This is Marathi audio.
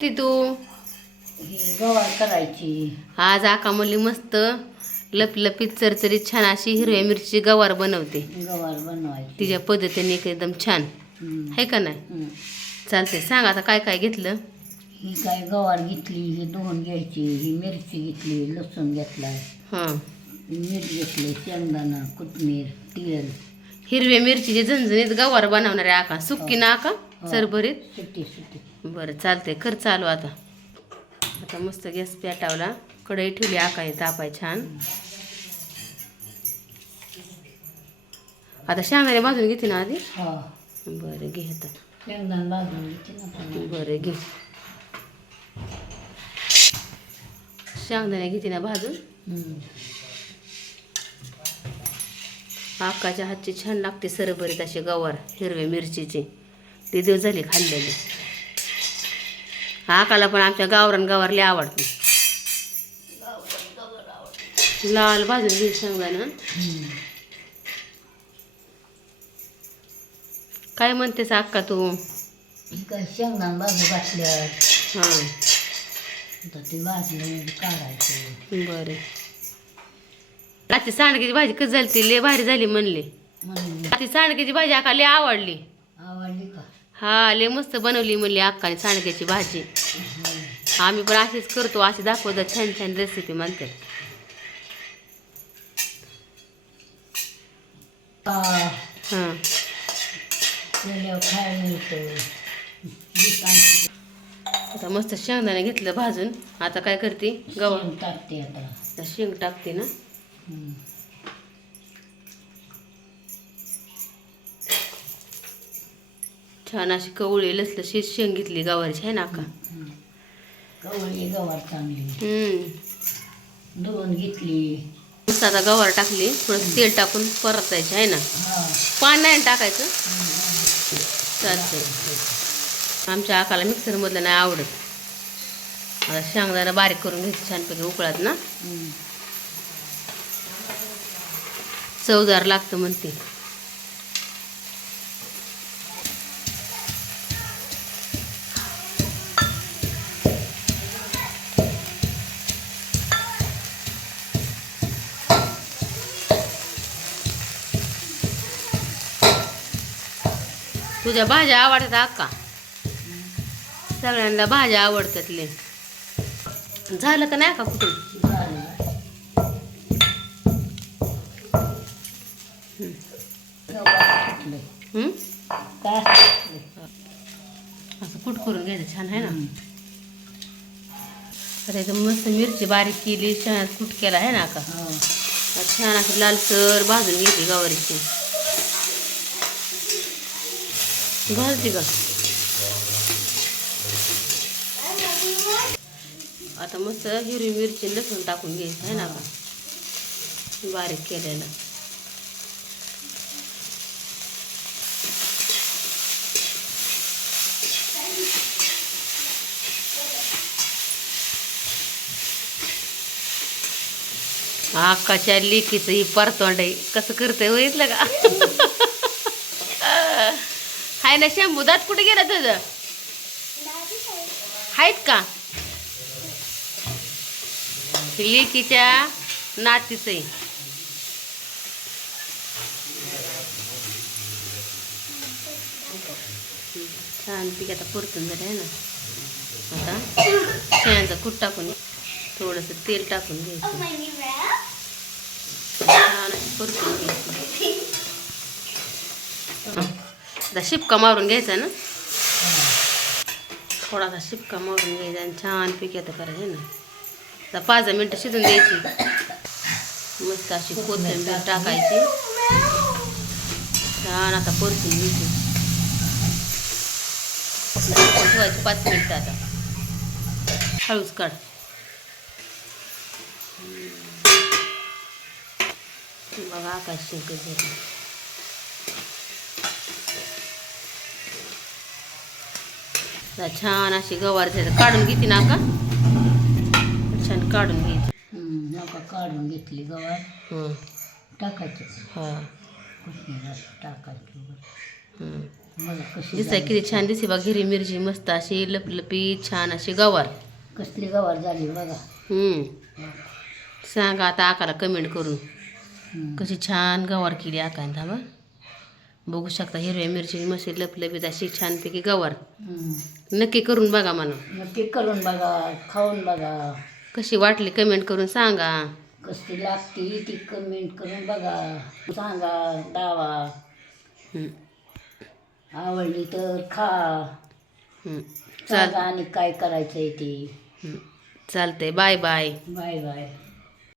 ती तू गवार करायची. आज आका म्हणली मस्त लपलपीत चरचरीत छान अशी हिरव्या मिरची गवार बनवते. गवार बनवायची. तिच्या पद्धतीने एकदम छान. आहे का नाही. चालते सांग आता काय काय घेतलं? ही काय गवार घेतली ही धुवून घ्यायची ही मिरची घेतली लसूण घेतलाय. हां. मीठ घेतले शेंगदाणा कोथमीर तेल हिरव्या मिरचीची झणझणीत गवार बनवणार आका. सुक्की ना आका? सरभरीत सुट्टी सुट्टी. बरं चालतंय. कर चालू आता. आता मस्त गॅस पेटावला कढई ठेवली आकाने तापाय छान. आता शेंगाने भाजून घेते ना आधी? हा. बरं घे आता. शेंगदाणा भाजून घेते ना पण. बरं घे. शेंगदाणे घेते ना भाजून? हम्म. आकाच्या हातची छान लागते सरभरीत अशी गवार हिरव्या मिरचीची. ते दिवस झाले खाल्लेली. आकाला पण आमच्या गावरान गवार लय आवडते. लाल भाजून घे शेंगदाणं. हम्म. काय म्हणतेस अक्का तू? शेंगदाणा भाजू घातल्या हां. ते भाजले काढायचं. बरं. भाजी कशी झाली ती? लय भारी झाली म्हणली. ती सांडग्याची भाजी आका लय आवडली. हा लय मस्त बनवली म्हणली अक्काने सांडग्याची भाजी. आम्ही पण अशीच करतो अशी दाखवतात छान छान रेसिपी म्हणतात. हा. आता मस्त शेंगदाणे घेतलं भाजून. आता काय करते? गव्हा टाकते आता. शेंग टाकते ना? छान अशी कवळी लसलशीत शेंग घेतली गवारीची आहे ना हम्म. कवळी गवार चांगली. धुवून घेतली. आता गवार टाकली थोडं तेल टाकून परतायची आहे ना? पाणी नाही टाकायचं? चालतंय. आमच्या आकाला मिक्सरमधलं नाही आवडत. आता शेंगदाणा बारीक करून घ्यायची छानपैकी उकळात ना. चवदार लागतं म्हणते. तुझ्या भाज्या आवडतात अक्का सगळ्यांना भाज्या आवडतात ले झालं का नाही का कुठून? असं कुट करून घ्यायचं छान आहे ना हम्म. तर मस्त मिरची बारीक केली छान कुट केला आहे ना का हो. छान असं लालसर भाजून घेतली गवारीची भाजली. का आता मस्त हिरवी मिरची लसूण टाकून घ्यायचं आहे ना का बारीक केलेलं. आकाच्या लेकीचं ही परतोंड. आहे कसं करतंय बघितलं का? आहे ना शंभू दात कुठे गेला तुझं? आहेत का? लेकीच्या नातीचं. आहे छान पीक आता परतून झालं आहे ना. आता शेणाचा कूट टाकून थोडंसं तेल टाकून घ्यायचं. छान अशी परतून आता शिपका मारून घ्यायचा ना? थोडासा शिपका मारून घ्यायचा आणि छान पीक येतं करायचं ना. आता पाच दहा मिनटं शिजून द्यायची. मस्त अशी कोथिंबीर टाकायची. छान आता परतून घ्यायची. ठेवायची पाच मिनिटं आता. हळूच काढ. बघा आकाश शेकत झाली आता छान अशी गवार झाली. काढून घेते ना का? छान काढून घ्यायची. नका काढून घेतली गवार. टाकायचं. हा. टाकायचं हं दिसाय. किती छान दिसे बघ हिरवी मिरची मस्त अशी लपलपी छान अशी गवार. कसली गवार झाली बघा. हम्म. सांगा आता आकाला कमेंट करून. कशी छान गवार केली आकाने थांबा. बघू शकता हिरव्या मिरची मस्त लपलपीत अशी छानपैकी गवार. नक्की करून बघा म्हणा. नक्की करून बघा खाऊन बघा. कशी वाटली कमेंट करून सांगा. कसली लागती ती कमेंट करून बघा. सांगा दावा. आवडली तर खा. हम्म. चाल. सांगा आणि काय करायचंय ते. चालतंय. Bye bye. Bye bye.